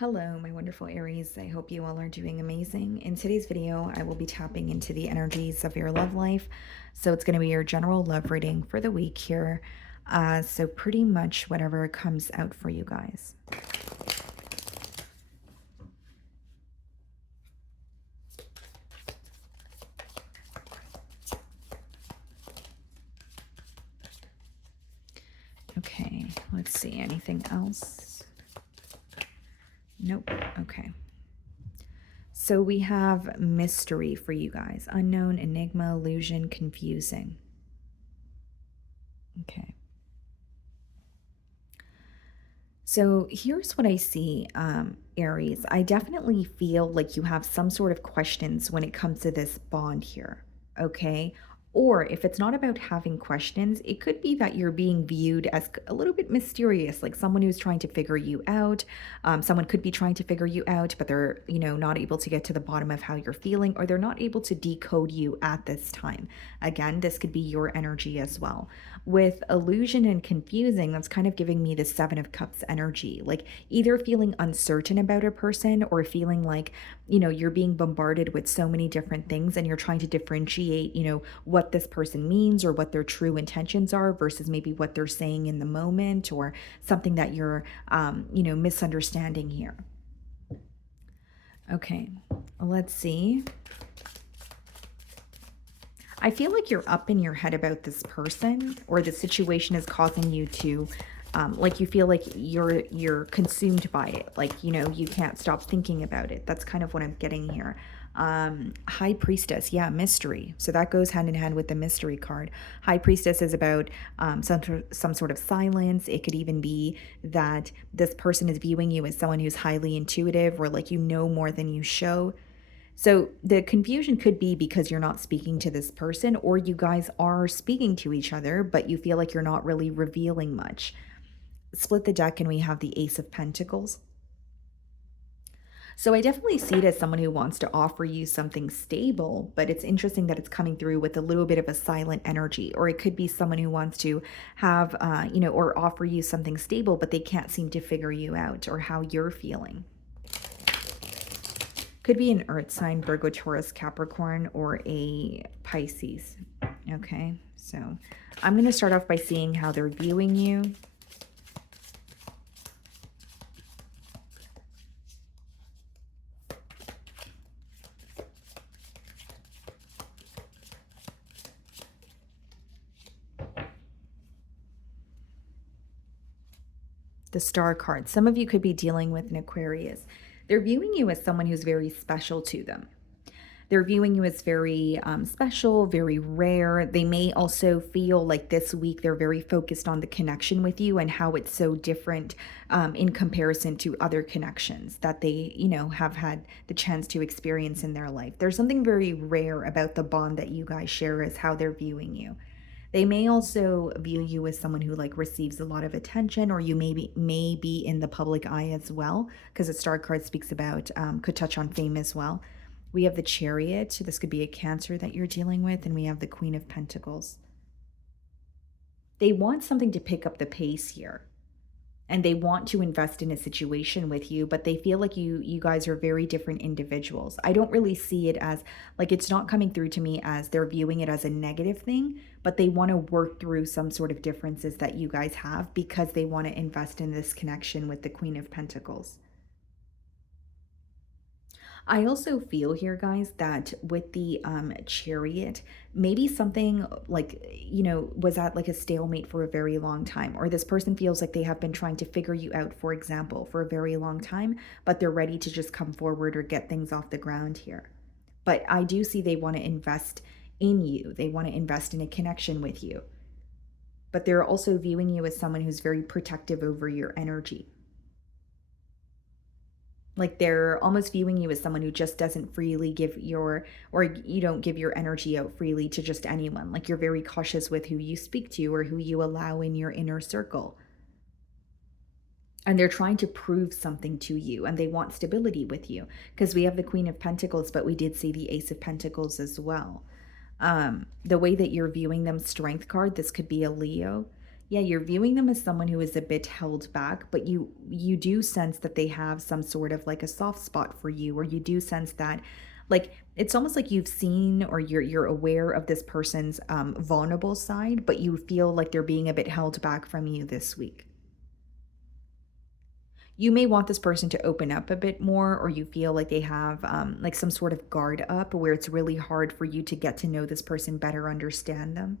Hello, my wonderful Aries. I hope you all are doing amazing. In today's video, I will be tapping into the energies of your love life. So it's going to be your general love reading for the week here. So pretty much whatever comes out for you guys. Okay, let's see. Anything else? Nope. Okay. So we have mystery for you guys. Unknown, enigma, illusion, confusing. Okay. So here's what I see, Aries. I definitely feel like you have some sort of questions when it comes to this bond here. Okay. Or if it's not about having questions, it could be that you're being viewed as a little bit mysterious, like someone who's trying to figure you out. Someone could be trying to figure you out, but they're, not able to get to the bottom of how you're feeling, or they're not able to decode you at this time. Again, this could be your energy as well. With illusion and confusing, that's kind of giving me the Seven of Cups energy, like either feeling uncertain about a person or feeling like, you're being bombarded with so many different things and you're trying to differentiate, what this person means or what their true intentions are versus maybe what they're saying in the moment or something that you're, misunderstanding here. Okay, let's see. I feel like you're up in your head about this person, or the situation is causing you to, like, you feel like you're consumed by it. Like, you can't stop thinking about it. That's kind of what I'm getting here. High Priestess, yeah, mystery. So that goes hand in hand with the mystery card. High Priestess is about some sort of silence. It could even be that this person is viewing you as someone who's highly intuitive, or like you know more than you show. So the confusion could be because you're not speaking to this person, or you guys are speaking to each other, but you feel like you're not really revealing much. Split the deck and we have the Ace of Pentacles. So I definitely see it as someone who wants to offer you something stable, but it's interesting that it's coming through with a little bit of a silent energy. Or it could be someone who wants to have, or offer you something stable, but they can't seem to figure you out or how you're feeling. Could be an earth sign, Virgo, Taurus, Capricorn, or a Pisces. Okay, so I'm going to start off by seeing how they're viewing you. The Star card. Some of you could be dealing with an Aquarius. They're viewing you as someone who's very special to them. They're viewing you as very special, very rare. They may also feel like this week they're very focused on the connection with you and how it's so different in comparison to other connections that they, have had the chance to experience in their life. There's something very rare about the bond that you guys share, as how they're viewing you. They may also view you as someone who like receives a lot of attention, or you may be in the public eye as well, because the Star card speaks about, could touch on fame as well. We have the Chariot. This could be a Cancer that you're dealing with, and we have the Queen of Pentacles. They want something to pick up the pace here, and they want to invest in a situation with you, but they feel like you guys are very different individuals. I don't really see it as, like, it's not coming through to me as they're viewing it as a negative thing, but they want to work through some sort of differences that you guys have because they want to invest in this connection with the Queen of Pentacles. I also feel here, guys, that with the Chariot, maybe something like, was at like a stalemate for a very long time, or this person feels like they have been trying to figure you out, for example, for a very long time, but they're ready to just come forward or get things off the ground here. But I do see they want to invest in you. They want to invest in a connection with you. But they're also viewing you as someone who's very protective over your energy. Like, they're almost viewing you as someone who just doesn't freely give your, or you don't give your energy out freely to just anyone. Like, you're very cautious with who you speak to or who you allow in your inner circle. And they're trying to prove something to you, and they want stability with you, because we have the Queen of Pentacles, but we did see the Ace of Pentacles as well. The way that you're viewing them, Strength card, this could be a Leo. Yeah, you're viewing them as someone who is a bit held back, but you do sense that they have some sort of like a soft spot for you, or you do sense that like it's almost like you've seen or you're aware of this person's vulnerable side, but you feel like they're being a bit held back from you this week. You may want this person to open up a bit more, or you feel like they have like some sort of guard up where it's really hard for you to get to know this person better, understand them.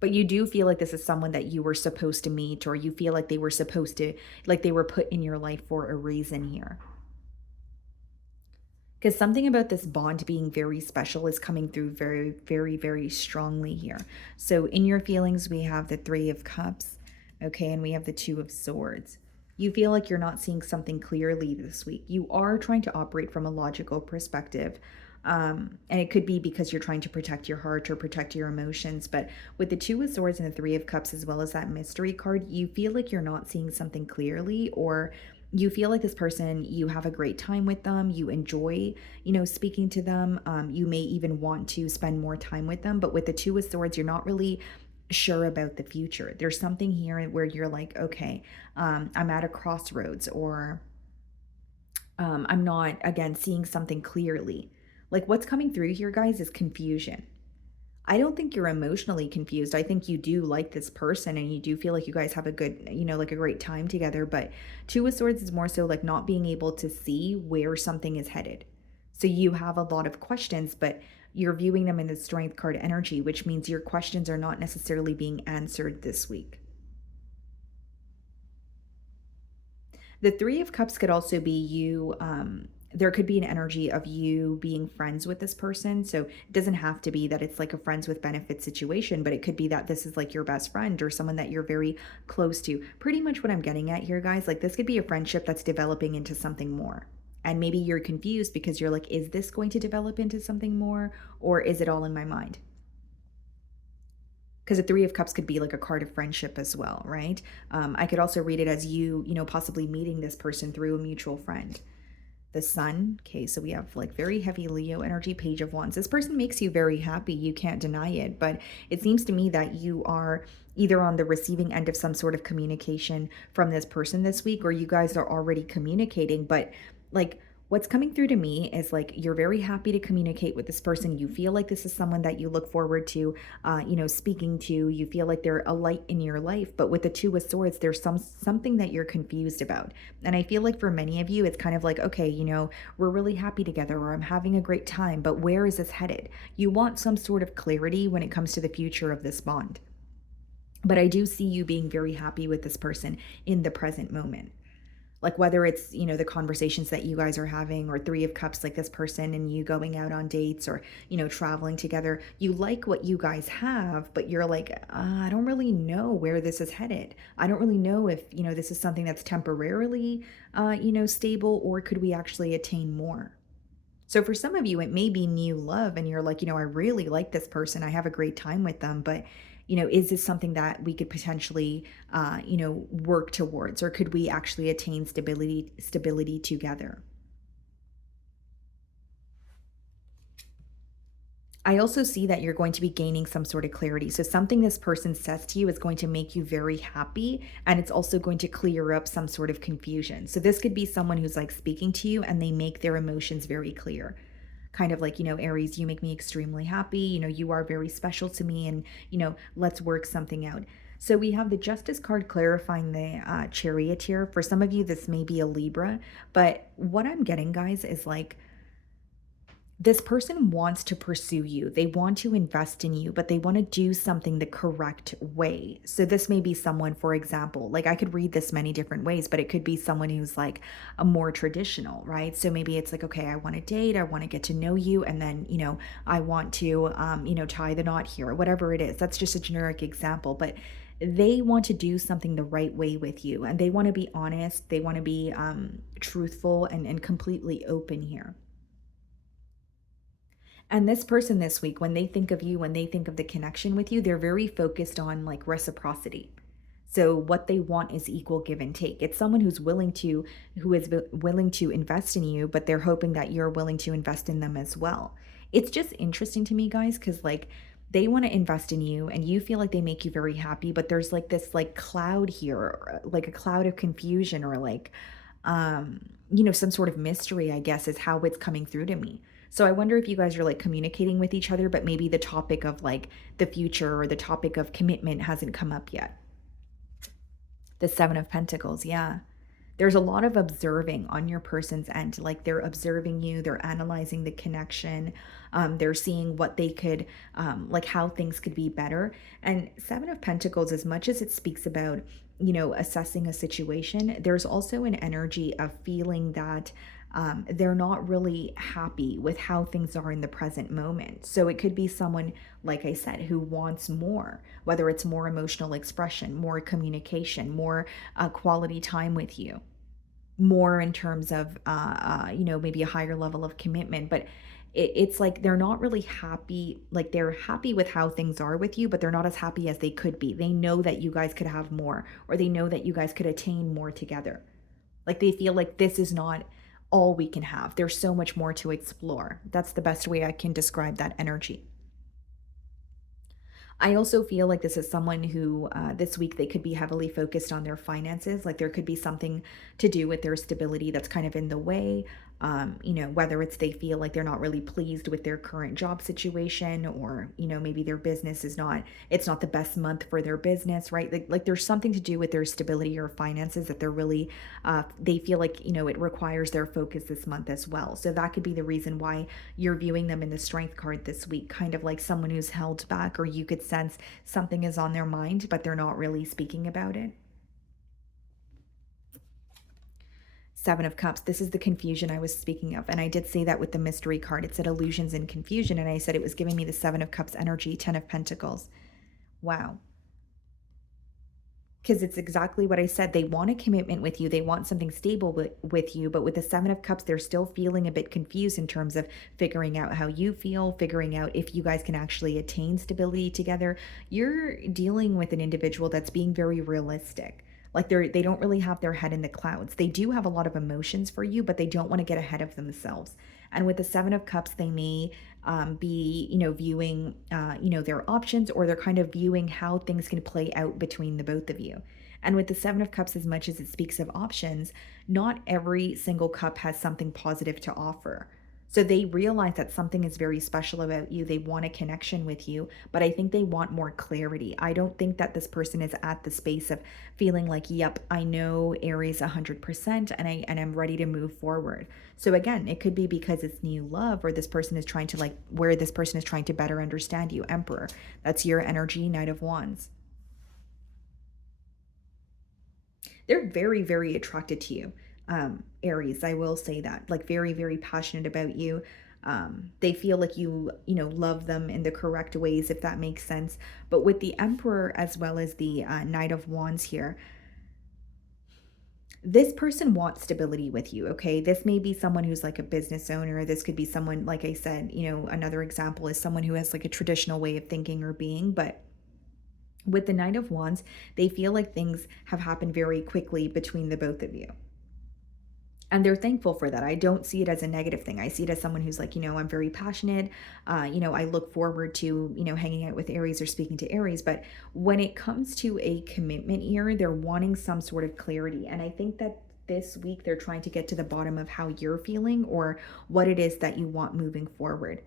But you do feel like this is someone that you were supposed to meet, or you feel like they were supposed to, like they were put in your life for a reason here. Because something about this bond being very special is coming through very, very, very strongly here. So in your feelings, we have the Three of Cups, okay, and we have the Two of Swords. You feel like you're not seeing something clearly this week. You are trying to operate from a logical perspective. And it could be because you're trying to protect your heart or protect your emotions. But with the Two of Swords and the Three of Cups, as well as that mystery card, you feel like you're not seeing something clearly, or you feel like this person, you have a great time with them, you enjoy, speaking to them. You may even want to spend more time with them. But with the Two of Swords, you're not really sure about the future. There's something here where you're like, okay, I'm at a crossroads, or I'm not, again, seeing something clearly. Like what's coming through here, guys, is confusion. I don't think you're emotionally confused. I think you do like this person and you do feel like you guys have a good, like a great time together. But Two of Swords is more so like not being able to see where something is headed. So you have a lot of questions, but you're viewing them in the Strength card energy, which means your questions are not necessarily being answered this week. The Three of Cups could also be you. There could be an energy of you being friends with this person. So it doesn't have to be that it's like a friends with benefits situation, but it could be that this is like your best friend or someone that you're very close to. Pretty much what I'm getting at here, guys, like this could be a friendship that's developing into something more. And maybe you're confused because you're like, is this going to develop into something more, or is it all in my mind? Because the Three of Cups could be like a card of friendship as well, right? I could also read it as you, possibly meeting this person through a mutual friend. The Sun, okay, so we have like very heavy Leo energy, Page of Wands. This person makes you very happy. You can't deny it, but it seems to me that you are either on the receiving end of some sort of communication from this person this week, or you guys are already communicating, but like what's coming through to me is like you're very happy to communicate with this person. You feel like this is someone that you look forward to, speaking to. You feel like they're a light in your life. But with the Two of Swords, there's something that you're confused about. And I feel like for many of you, it's kind of like, okay, we're really happy together, or I'm having a great time, but where is this headed? You want some sort of clarity when it comes to the future of this bond. But I do see you being very happy with this person in the present moment, like whether it's the conversations that you guys are having, or Three of Cups, like this person and you going out on dates, or traveling together. You like what you guys have, but you're like, I don't really know where this is headed. I don't really know if this is something that's temporarily stable, or could we actually attain more. So for some of you, it may be new love, and you're like, I really like this person. I have a great time with them, but is this something that we could potentially, work towards, or could we actually attain stability together? I also see that you're going to be gaining some sort of clarity. So something this person says to you is going to make you very happy, and it's also going to clear up some sort of confusion. So this could be someone who's like speaking to you and they make their emotions very clear. Kind of like, Aries, you make me extremely happy. You are very special to me, and, let's work something out. So we have the Justice card clarifying the Chariot here. For some of you, this may be a Libra, but what I'm getting, guys, is like, this person wants to pursue you. They want to invest in you, but they want to do something the correct way. So this may be someone, for example, like I could read this many different ways, but it could be someone who's like a more traditional, right? So maybe it's like, okay, I want to date, I want to get to know you, and then, I want to, tie the knot here, or whatever it is. That's just a generic example, but they want to do something the right way with you, and they want to be honest. They want to be truthful and completely open here. And this person this week, when they think of you, when they think of the connection with you, they're very focused on like reciprocity. So what they want is equal give and take. It's someone who is willing to invest in you, but they're hoping that you're willing to invest in them as well. It's just interesting to me, guys, because like They want to invest in you and you feel like they make you very happy, but there's like this like cloud here, like a cloud of confusion or like some sort of mystery, I guess, is how it's coming through to me. So I wonder if you guys are like communicating with each other, but maybe the topic of like the future or the topic of commitment hasn't come up yet. The 7 of Pentacles, yeah. There's a lot of observing on your person's end. Like they're observing you, they're analyzing the connection, they're seeing what they could, like how things could be better. And 7 of Pentacles, as much as it speaks about, assessing a situation, there's also an energy of feeling that they're not really happy with how things are in the present moment. So it could be someone, like I said, who wants more, whether it's more emotional expression, more communication, more quality time with you, more in terms of, maybe a higher level of commitment. But it's like they're not really happy. Like they're happy with how things are with you, but they're not as happy as they could be. They know that you guys could have more, or they know that you guys could attain more together. Like they feel like this is not all we can have. There's so much more to explore. That's the best way I can describe that energy. I also feel like this is someone who, this week, they could be heavily focused on their finances. Like there could be something to do with their stability that's kind of in the way. Whether it's they feel like they're not really pleased with their current job situation, or, maybe their business is not, it's not the best month for their business, right? Like there's something to do with their stability or finances that they're really, they feel like, it requires their focus this month as well. So that could be the reason why you're viewing them in the strength card this week, kind of like someone who's held back, or you could sense something is on their mind, but they're not really speaking about it. 7 of Cups. This is the confusion I was speaking of. And I did say that with the mystery card. It said illusions and confusion. And I said it was giving me the 7 of Cups energy, 10 of Pentacles. Wow. Because it's exactly what I said. They want a commitment with you. They want something stable with you. But with the 7 of Cups, they're still feeling a bit confused in terms of figuring out how you feel, figuring out if you guys can actually attain stability together. You're dealing with an individual that's being very realistic. Like they don't really have their head in the clouds. They do have a lot of emotions for you, but they don't want to get ahead of themselves. And with the 7 of Cups, they may be, viewing, their options, or they're kind of viewing how things can play out between the both of you. And with the 7 of Cups, as much as it speaks of options, not every single cup has something positive to offer. So they realize that something is very special about you. They want a connection with you, but I think they want more clarity. I don't think that this person is at the space of feeling like, yep, I know Aries 100% and I'm ready to move forward. So again, it could be because it's new love, or this person is trying to, like, where this person is trying to better understand you. Emperor. That's your energy, Knight of Wands. They're very, very attracted to you. Aries, I will say that. Like very, very passionate about you. They feel like you love them in the correct ways, if that makes sense. But with the Emperor as well as the Knight of Wands here, this person wants stability with you, okay? This may be someone who's like a business owner. This could be someone, like I said, another example is someone who has like a traditional way of thinking or being. But with the Knight of Wands, they feel like things have happened very quickly between the both of you. And they're thankful for that. I don't see it as a negative thing. I see it as someone who's like, I'm very passionate. I look forward to, hanging out with Aries or speaking to Aries. But when it comes to a commitment here, they're wanting some sort of clarity. And I think that this week they're trying to get to the bottom of how you're feeling, or what it is that you want moving forward.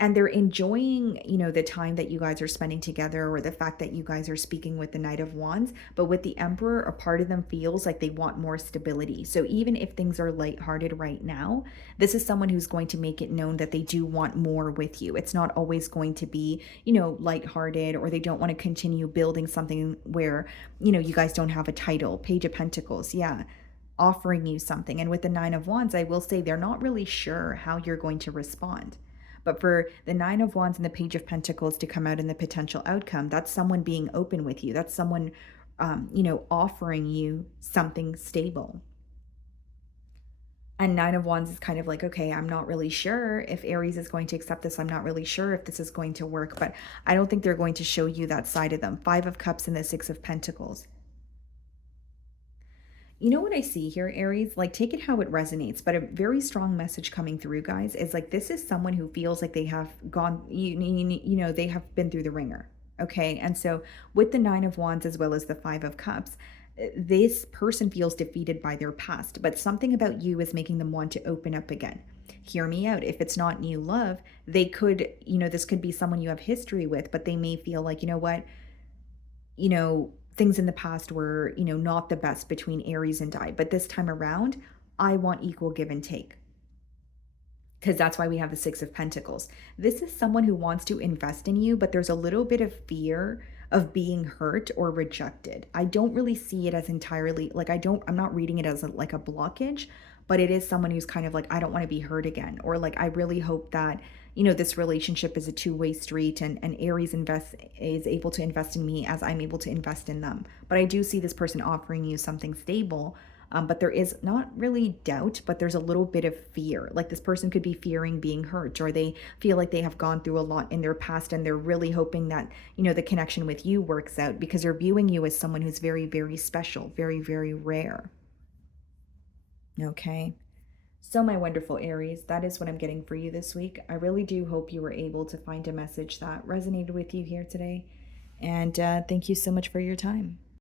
And they're enjoying, the time that you guys are spending together, or the fact that you guys are speaking with the Knight of Wands. But with the Emperor, a part of them feels like they want more stability. So even if things are lighthearted right now, this is someone who's going to make it known that they do want more with you. It's not always going to be, lighthearted, or they don't want to continue building something where, you guys don't have a title. Page of Pentacles, yeah, offering you something. And with the Nine of Wands, I will say they're not really sure how you're going to respond. But for the Nine of Wands and the Page of Pentacles to come out in the potential outcome, that's someone being open with you. That's someone, offering you something stable. And Nine of Wands is kind of like, okay, I'm not really sure if Aries is going to accept this. I'm not really sure if this is going to work, but I don't think they're going to show you that side of them. 5 of Cups and the 6 of Pentacles. You know what I see here, Aries? Like, take it how it resonates, but a very strong message coming through, guys, is like this is someone who feels like they have gone, they have been through the ringer. Okay. And so, with the Nine of Wands as well as the Five of Cups, this person feels defeated by their past, but something about you is making them want to open up again. Hear me out. If it's not new love, they could, this could be someone you have history with, but they may feel like, you know what, things in the past were, not the best between Aries and I, but this time around, I want equal give and take because that's why we have the Six of Pentacles. This is someone who wants to invest in you, but there's a little bit of fear of being hurt or rejected. I don't really see it as entirely like I'm not reading it as like a blockage, but it is someone who's kind of like, I don't want to be hurt again. Or like, I really hope that, this relationship is a two-way street and Aries is able to invest in me as I'm able to invest in them. But I do see this person offering you something stable, but there is not really doubt, but there's a little bit of fear. Like this person could be fearing being hurt, or they feel like they have gone through a lot in their past and they're really hoping that, the connection with you works out because they're viewing you as someone who's very, very special, very, very rare. Okay. So, my wonderful Aries, that is what I'm getting for you this week. I really do hope you were able to find a message that resonated with you here today. And thank you so much for your time.